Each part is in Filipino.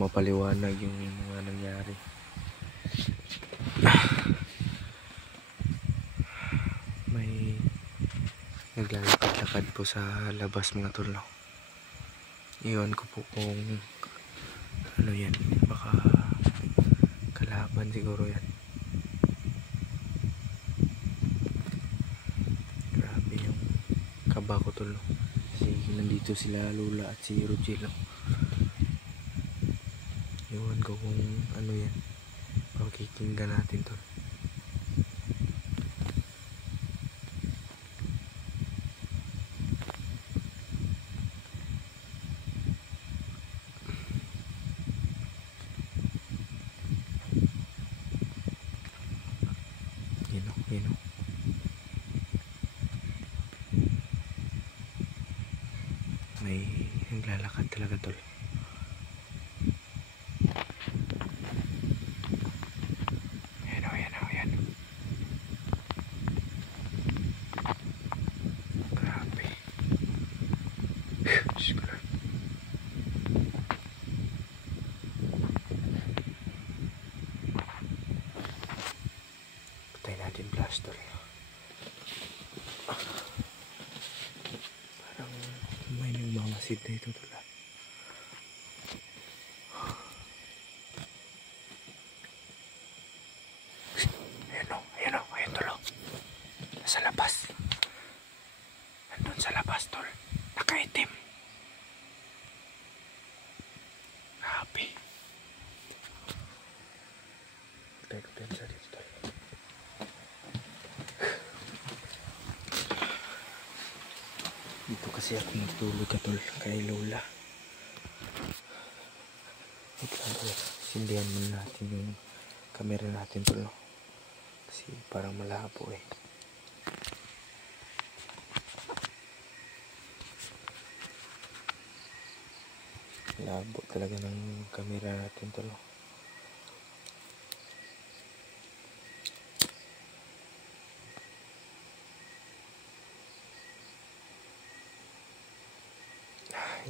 mapaliwanag yung mga nangyari. May naglalakad-lakad po sa labas mga tol. Iwan ko po kung ano yan, baka kalaban siguro yan. Grabe yung kaba ko tol. Kasi nandito sila Lola at si Rogel. Iwan ko kung ano yan, pakikinggan natin tol. Yun o. May naglalakad talaga tol. Yan. Grabe. Patay natin flash tol. Parang may nagmamasid na ito tol. Ayan tol. Nasa labas. Nandun sa labas tol. Nakaitim. Grabe. Patay ko din sa dito tol. Dito kasi ako nagtulog ka tol kay Lola. Sindihan muna natin yung camera natin tol. Kasi parang malabo eh. Labo talaga ng camera natin tol.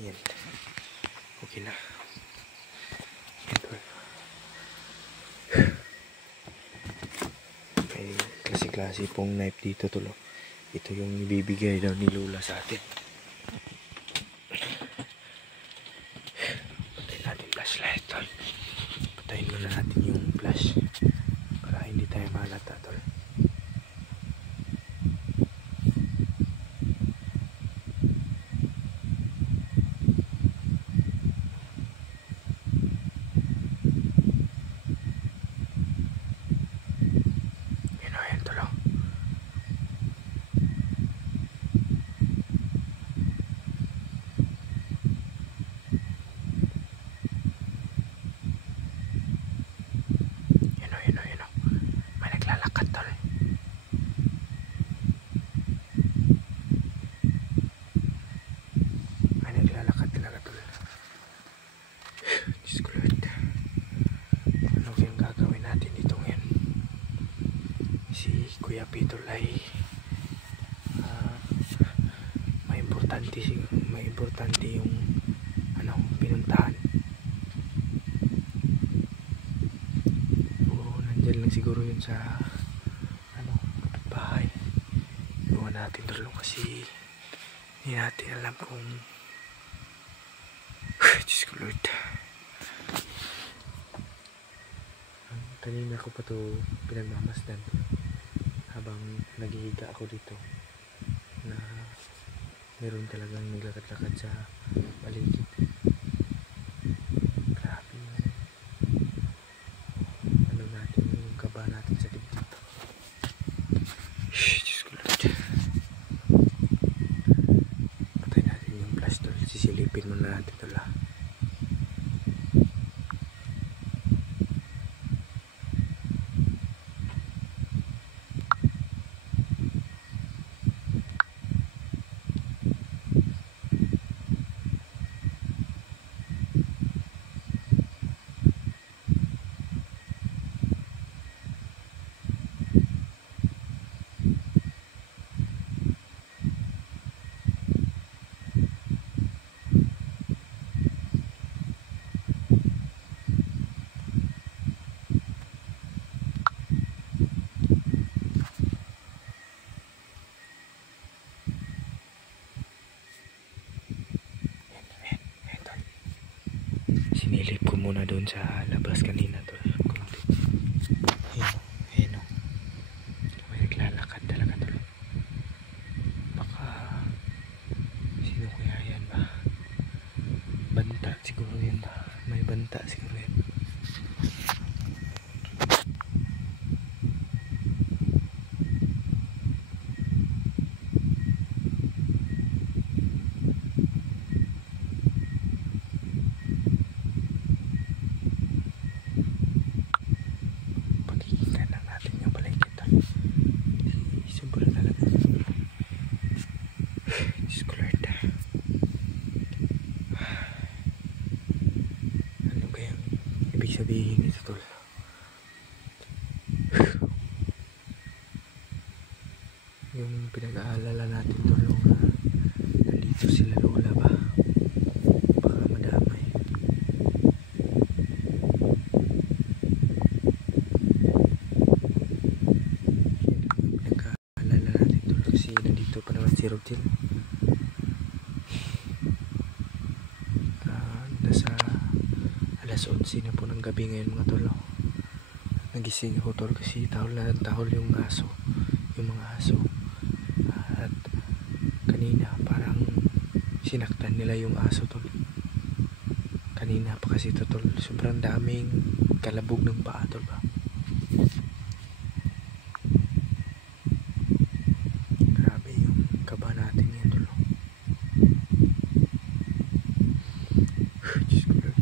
Yan. Okay na. Yan tol. May klase-klase pong knife dito tol. Ito yung ibibigay daw ni Lola sa atin. Patayin natin flashlight tol. Patayin muna natin yung flash para hindi tayo malata tol. Kuya Peter ay may importante yung pinuntahan. Nandyan lang siguro yun sa bahay. Iwan natin tulong kasi hindi natin alam kung Diyos ko Lord. Kanina ko pa to pinagmamasdan habang naghihiga ako dito na meron talagang naglakad-lakad sa paligid. Grabe yung natin, yung kaba natin sa dibdib. Diyos ko Lord. Patay natin yung flash tol. Sisilipin muna natin tol. muna doon sa labas kanina tol. Kunti. Ayun o. May naglalakad talaga tol. Baka sino kaya yan ba? Banta siguro yan ba? May banta siguro yan. Sabihin ito tol. Yung pinag-aalala natin tol, nandito sila lola ba? Baka madamay. Pinag-aalala natin tol kasi nandito pa naman si Rodel. Nasa alas 11 na po ng gabi ngayon mga tol. Nagising ako tol kasi tahol na tahol yung aso, yung mga aso. At kanina parang sinaktan nila yung aso tol. Kanina pa kasi ito tol, sobrang daming kalabog ng paa tol ba. Grabe yung kaba natin yan tol. Diyos ko Lord.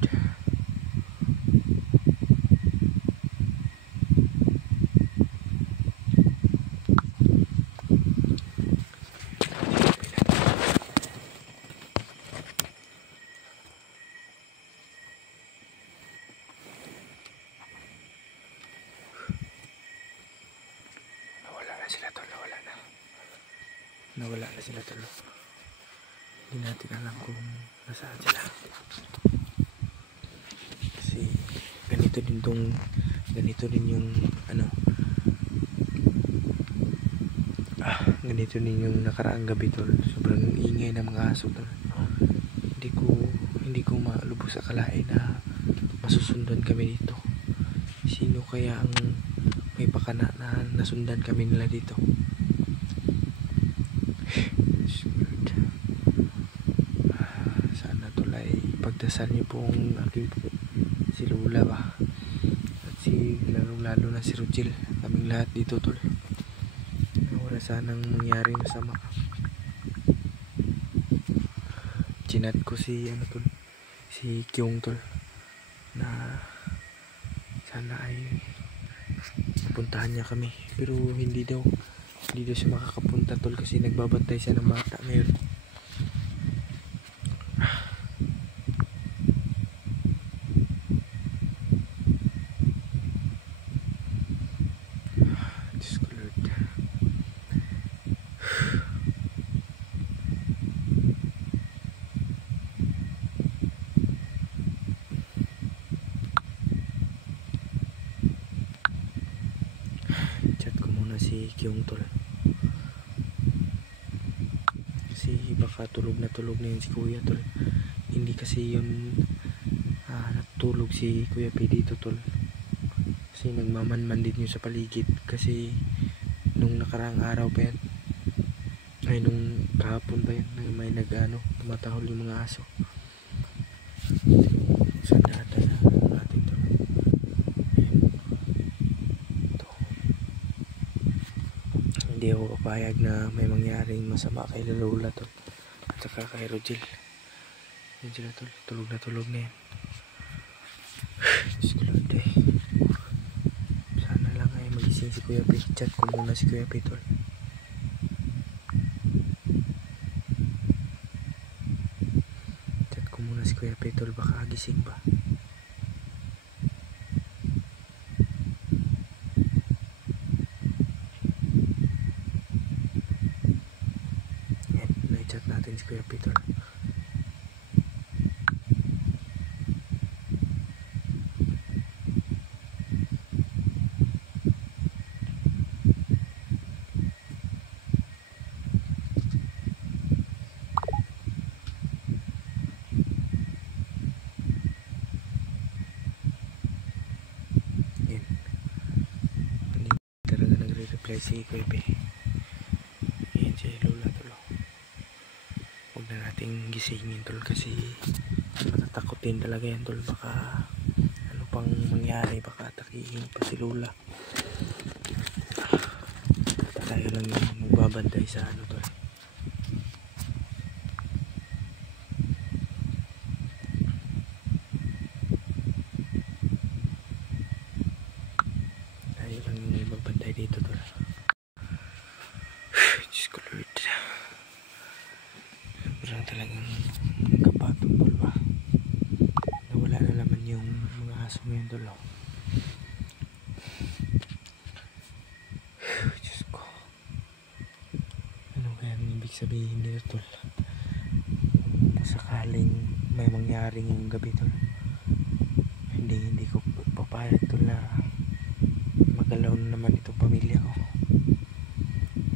Nawala na sila tol. Hindi natin alam kung nasaan sila. Kasi ganito din yung ganito din yung nakaraang gabi tol. Sobrang ingay ng mga aso tol. Hindi ko malubos akalain na masusundan kami dito. Sino kaya ang may pakana na nasundan kami nila dito? Sana tulay pagdasal niyo pong aking si Lola ba at si lalo na si Rodel, kaming lahat dito tol. Wala sanang mangyari masama. Chinat ko si tol, si Kyung tol, na sana ay puntahan niya kami, pero hindi daw siya makakapunta tol kasi nagbabantay siya ng bata ngayon. Diyos ko Lord. Chat ko muna si Kyung tol. Baka tulog na yun si Kuya tol. Hindi kasi yun natulog si Kuya P dito tol. Kasi nagmamanman din yun sa paligid. Kasi nung nakaraang araw pa yan, ay nung kahapon pa yan, may tumatahol yung mga aso. Sandata na natin tol. Hindi ako papayag na may mangyaring masama kay Lola tol at saka kay Rodel. Yan sila tol, tulog na yan. Diyos ko Lord eh. Sana lang ay magising si Kuya P. Chat ko muna si Kuya P tol. Chat ko muna si Kuya P tol, baka gising ba. Chat natin si Kuya Peter. nagre-reply si Kuya B. Yan si Lola tol. Huwag na nating gisingin tol kasi matatakotin talaga yan tol. Baka ano pang mangyari, baka atakihin pa si Lola. Tayo lang yung magbabantay sa ano tol. Tayo lang yung magbantay dito tol. Diyos ko Lord. Sobrang talagang kapatong tol ba. Nawala na naman yung mga aso ngayon tol. Diyos ko. Ano kaya ang ibig sabihin nila tol? Sakaling may mangyari ngayong gabi tol, hindi ko papayag tol na magalaw na naman itong pamilya ko.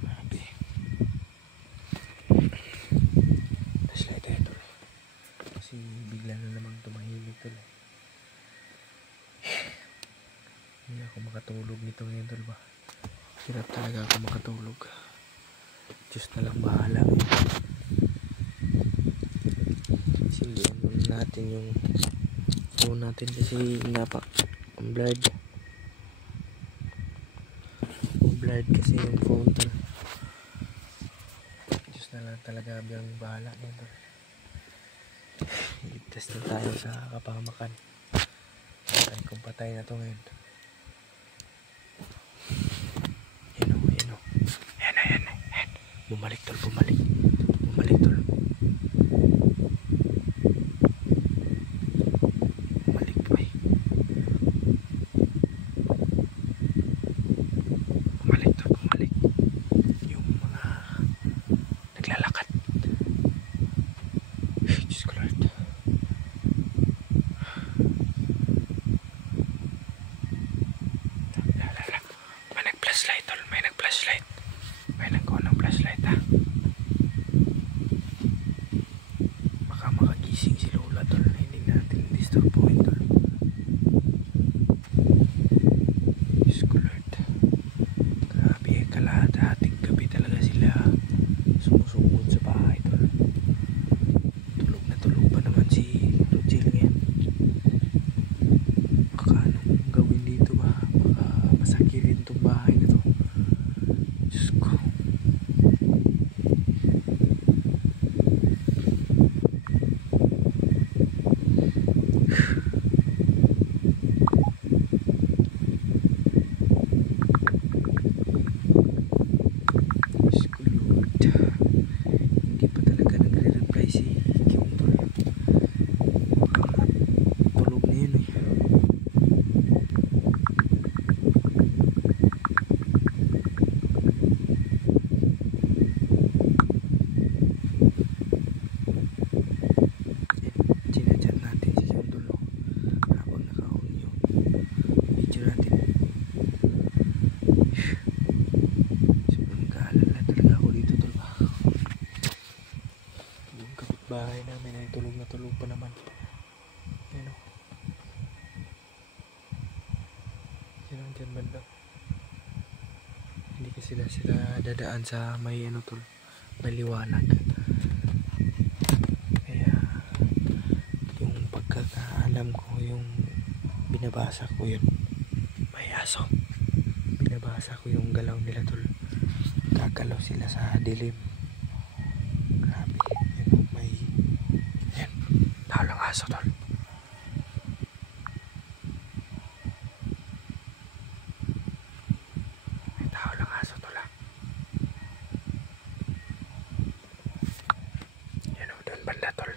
Grabe. Flashlight tayo tol kasi bigla na naman tumahimik tol. Hindi ako makatulog nito ngayon tol ba. Hirap talaga ako makatulog. Diyos na lang bahala. Sindihan muna natin yung phone natin kasi ang blurred kasi yung phone tol. Diyos na lang talaga biyang bahala yan tol. Iligtas na tayo sa kapahamakan. Patay kung patay na to ngayon. Yan o. Yan. Bumalik tol. Bumalik tol. Yung mga naglalakad. Diyos ko Lord. May nag-flashlight tol. May nag-go ng flashlight ha. Baka makagising si Lola tol. Hindi natin disturbuhin tol. Diyos ko Lord. Grabe, kalahating gabi talaga sila sumusugod sa bahay tol. Tulog na tulog pa naman si Rogel ngayon. Baka anong gawin dito ba? Baka masakirin itong bahay na to. Diyos ko. Hindi pa talaga nagre-reply si Kyung tol. Baka tulog na yun eh. Chinachat natin si Kyung tol habang naka-on yung video natin. Sobrang kaalala talaga ako dito tol ba. Yung kapitbahay namin ay tulog na tulog pa naman. Yan o. Yan ang dyan banda. Hindi kasi sila dadaan sa may ano tol, may liwanag. Kaya yung pagkakaalam ko, yung binabasa ko yun, may aso. Binabasa ko yung galaw nila tol. Gagalaw sila sa dilim. Grabe. Yan. Nahalang aso tol. May nahalang aso tol ha. Yan o, doon banda tol.